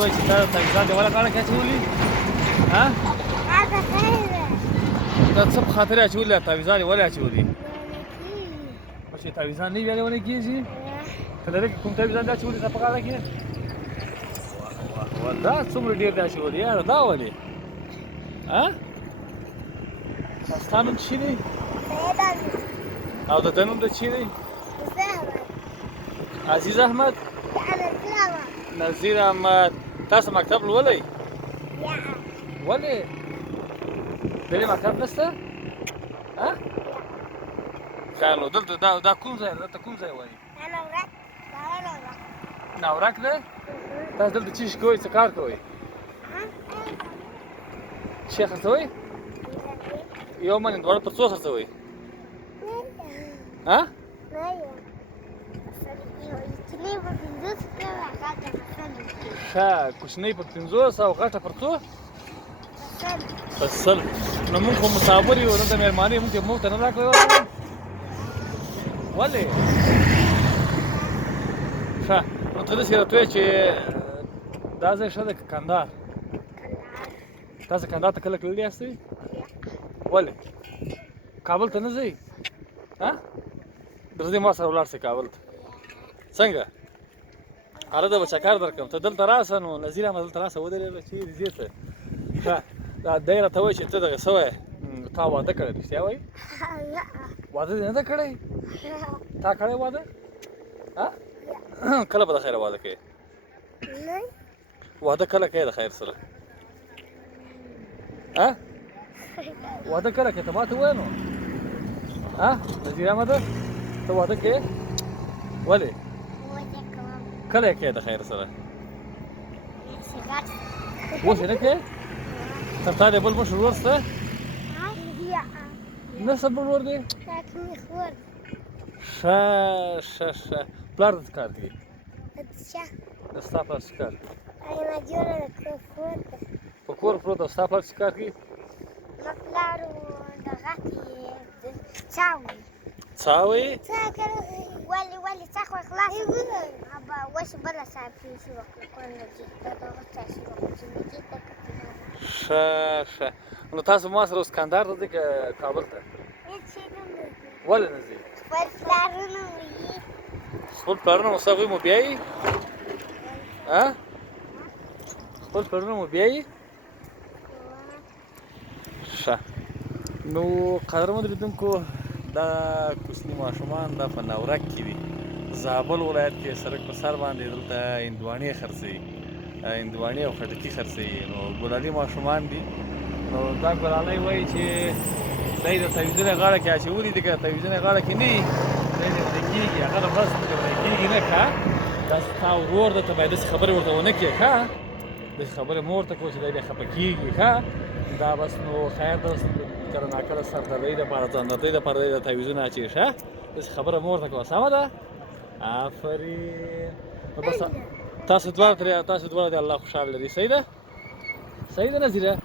وای چې تا تلویزیون دې وله غاړه کې اچولي دا څه په خاطر یې اچولي تلویزیون یې ولې اچولي خو چې تلویزیون نه وي بیا دې ونه کېږي ته لرې کوم تلویزیون دې اچولي تا په غاړه کې دا څومره ډېر دې اچولي یاره دا ولې ستا نوم څه دی او د ده نوم د چی دی عزیز احمد نظیر احمد تاسو مکتب لولئ ولې دلې مکتب نشته ښه نو دلته دا کوم ځای دی دلته کوم ځای وایي ناورک دی تاسو دلته څه شي کوئ څه کار کوئ څه خرڅوئ یو من دواړه پر څو خرڅوئ ښه کوچنۍ پر 50 او غټه پر څو پر 100 نو موږ خو مسافر یو دلته مېلمانه موږ ته نه راکړی ولې ښه نو ته داسې راته وایې چې دا ځای ښه دی که کندهار تاسو کندهار ته کله تللي یاستئ ولې کابل ته نه ځئ درځئ ما سره ولاړ شئ کابل ته څنګه هلته به چکر درکړم ته دلته راسه نو نظیر احمد دلته راسه ودرېږه چیرې ځې ته ښه دی راته وایي چې ته دغه څه وایې تا واده کړی رښتیا وایي واده دې نه ده کړی تا کړی واده کله به د خیره واده کوې واده کله کوې د خیر سره واده کله کوې ته ما ته ووایه نو نظیر احمده ته واده کوې ولې کله یې کوې د خیر سره اوس یې نه کوې تر تا دې بل مشر ورور شته نه څه بل ورور دی ښه ښه ښه پلار دې څه کار کوي ستا پلار څه کار کوي په کور پروت او ستا پلار څه کار کوي څا وایي ولې څا خو خلاصه اوس بله ساعت پیسې وکړه ښه ښه نو تاسو ما سره اوس کندهار ته ځئ که کابل ته ولې نه ځئ خپل پلارونه مو هغوی مو بیایي خپل پلارونه مو بیایي ښه نو قدرمنو لیدونکو دا کوچني ماشومان دا په ناورک کې دي زابل ولایت کې سړک په سر باندې دلته هندواڼې خرڅوي هندواڼې او خټکي خرڅوي نو ګلالي ماشومان دي نو دا ګلالۍ وایي چې دی د تلویزیون غاړه کې اچولي دي که د تلویزیون غاړه کې نه وي دی دې ورته کېږي هغه د بس ورته کېږي نه ښه دا ستا ورور ده ته باید داسې خبرې ورته ونه کړې ښه داسې خبرې مه ورته کوه چې دی بیا خفه کېږي ښه دا بس نو خیر ده کله ناکله سردردۍ دپاره ځاندردۍ دپاره دی د تلویزیون اچوي ښه داسې خبره مه ورته کوه سمه ده آفرین نو بس تاسو دواړه دې الله خوشحاله لري صحیح ده صحیح ده نظیره